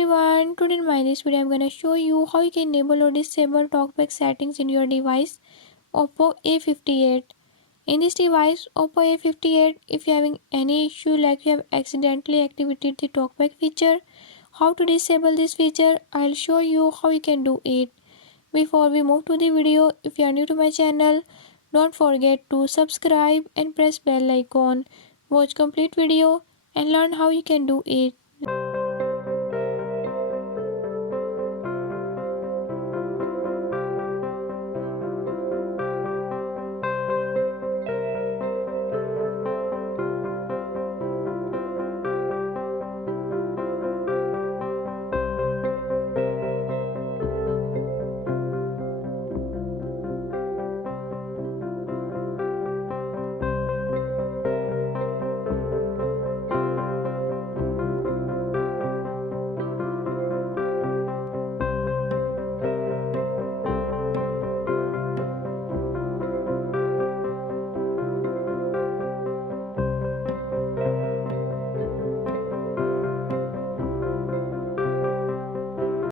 everyone, today in this video I'm gonna show you how you can enable or disable talkback settings in your device Oppo A58. In this device Oppo A58, if you're having any issue like you have accidentally activated the talkback feature, how to disable this feature, I'll show you how you can do it. Before we move to the video, if you are new to my channel, don't forget to subscribe and press bell icon. Watch complete video and learn how you can do it.